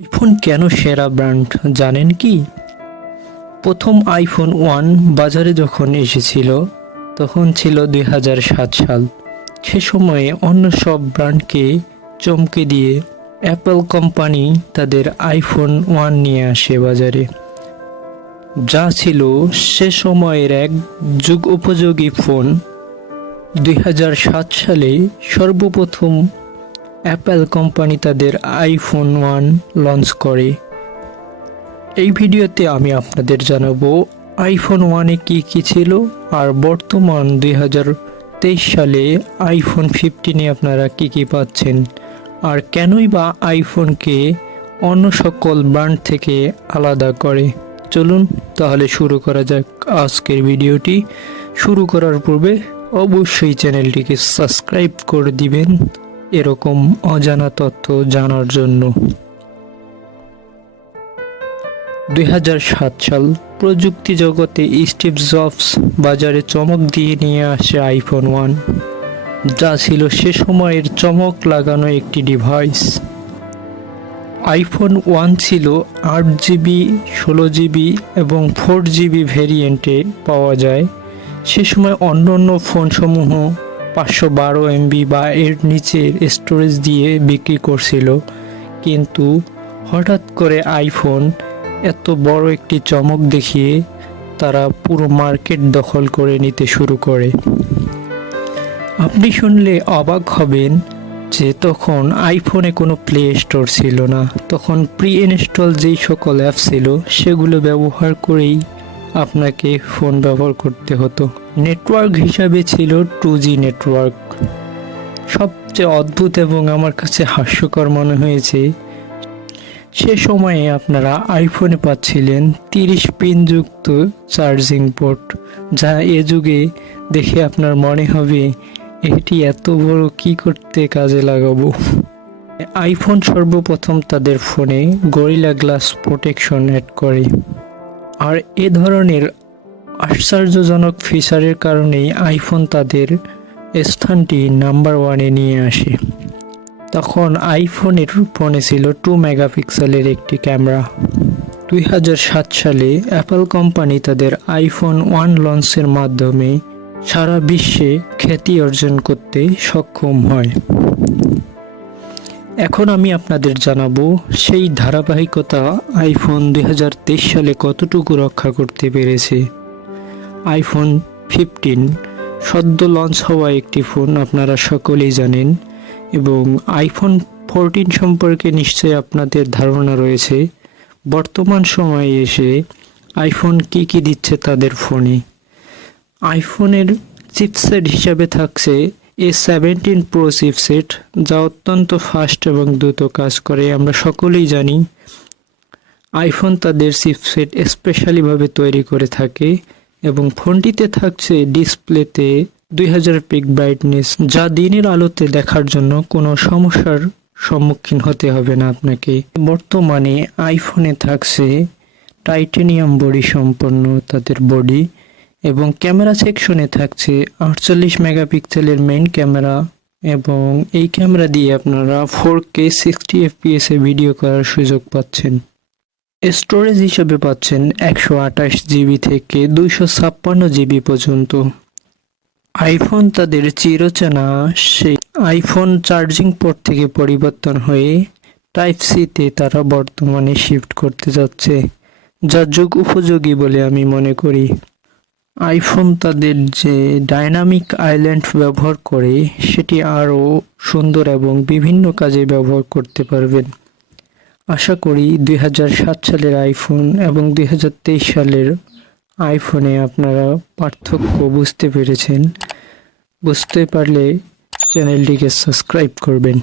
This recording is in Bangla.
আইফোন কেন সেরা ব্র্যান্ড জানেন কি? প্রথম আইফোন 1 বাজারে যখন এসেছিল তখন ছিল 2007 সাল। সে সময়ে অন্য সব ব্র্যান্ডকে চমকে দিয়ে অ্যাপল কোম্পানি তাদের আইফোন 1 নিয়ে আসে বাজারে, যা ছিল সে সময়ের এক যুগ উপযোগী ফোন। 2007 সালে সর্বপ্রথম অ্যাপল কোম্পানি তাদের আইফোন 1 লঞ্চ করে। এই ভিডিওতে আমি আপনাদের জানাবো আইফোন 1-এ কী ছিল, আর বর্তমান 2023 সালে আইফোন 15-এ আপনারা কী পাচ্ছেন, আর কেনই বা আইফোনকে অন্য সকল ব্র্যান্ড থেকে আলাদা করে। চলুন তাহলে শুরু করা যাক আজকের ভিডিওটি। শুরু করার পূর্বে অবশ্যই চ্যানেলটিকে সাবস্ক্রাইব করে দিবেন এরকম অজানা তথ্য জানার জন্য। 2007 সাল প্রযুক্তি জগতে স্টিভ জবস বাজারে চমক দিয়ে নিয়ে আসে আইফোন 1, যা ছিল সে সময়ের চমক লাগানো একটি ডিভাইস। আইফোন 1 ছিল 8GB, 16GB এবং 4GB ভেরিয়েন্টে পাওয়া যায়। সে সময় অন্যান্য ফোনসমূহ 512 MB বা এর নিচের স্টোরেজ দিয়ে বিক্রি করছিল, কিন্তু হঠাৎ করে আইফোন এত বড় একটি চমক দেখিয়ে তারা পুরো মার্কেট দখল করে নিতে শুরু করে। আপনি শুনলে অবাক হবেন যে তখন আইফোনে কোনো প্লে স্টোর ছিল না। তখন প্রি ইনস্টল যেই সকল অ্যাপ ছিল সেগুলো ব্যবহার করেই আপনাকে ফোন ব্যবহার করতে হতো। নেটওয়ার্ক হিসাবে ছিল 2G নেটওয়ার্ক। সবচেয়ে অদ্ভুত এবং আমার কাছে হাস্যকর মনে হয়েছে, সে সময়ে আপনারা আইফোনে পাচ্ছিলেন 30 পিন যুক্ত চার্জিং পোর্ট, যা এ যুগে দেখে আপনার মনে হবে এটি এত বড় কি করতে কাজে লাগাবো। আইফোন সর্বপ্রথম তাদের ফোনে গরিলা গ্লাস প্রোটেকশন অ্যাড করে, আর এ ধরনের আশ্চর্যজনক ফিচারের কারণেই আইফোন তাদের স্থানটি নাম্বার 1-এ নিয়ে আসে। তখন আইফোনের ফোনে ছিল 2 মেগাপিক্সেলের একটি ক্যামেরা। 2007 সালে অ্যাপল কোম্পানি তাদের আইফোন 1 লঞ্চের মাধ্যমে সারা বিশ্বে খ্যাতি অর্জন করতে সক্ষম হয়। এখন আমি আপনাদের জানাবো সেই ধারাবাহিকতা আইফোন 2023 সালে কতটুকু রক্ষা করতে পেরেছে। আইফোন 15 সদ্য লঞ্চ হওয়া একটি ফোন, আপনারা সকলেই জানেন, এবং আইফোন 14 সম্পর্কে নিশ্চয়ই আপনাদের ধারণা রয়েছে। বর্তমান সময়ে এসে আইফোন কী দিচ্ছে তাদের ফোনে। আইফোনের চিপসেট হিসাবে থাকছে A17 Pro চিপসেট, যা অত্যন্ত ফাস্ট এবং দ্রুত কাজ করে। আমরা সকলেই জানি আইফোন তাদের চিপসেট স্পেশালিভাবে তৈরি করে থাকে, এবং ফোনটিতে থাকছে ডিসপ্লেতে 2000 পিক ব্রাইটনেস, যা দিনের আলোতে দেখার জন্য কোনো সমস্যার সম্মুখীন হতে হবে না আপনাকে। বর্তমানে আইফোনে থাকছে টাইটেনিয়াম বডি সম্পন্ন তাদের বডি, এবং ক্যামেরা সেকশনে থাকছে 48 মেগাপিক্সেলের মেইন ক্যামেরা, এবং এই ক্যামেরা দিয়ে আপনারা 4K 60 FPS এ ভিডিও করার সুযোগ পাচ্ছেন। স্টোরেজ হিসেবে পাচ্ছেন 128GB থেকে 256GB পর্যন্ত। আইফোন তাদের চিরচেনা সেই আইফোন চার্জিং পোর্ট থেকে পরিবর্তন হয়ে টাইপ-সিতে তারা বর্তমানে শিফট করতে যাচ্ছে, যা যুগ উপযোগী বলে আমি মনে করি। আইফোন তাদের যে ডাইনামিক আইল্যান্ড ব্যবহার করে সেটি আরও সুন্দর এবং বিভিন্ন কাজে ব্যবহার করতে পারবেন। আশা করি 2007 সালের আইফোন এবং 2023 সালের আইফোনে আপনারা পার্থক্য বুঝতে পেরেছেন। বুঝতে পারলে চ্যানেলটিকে সাবস্ক্রাইব করবেন।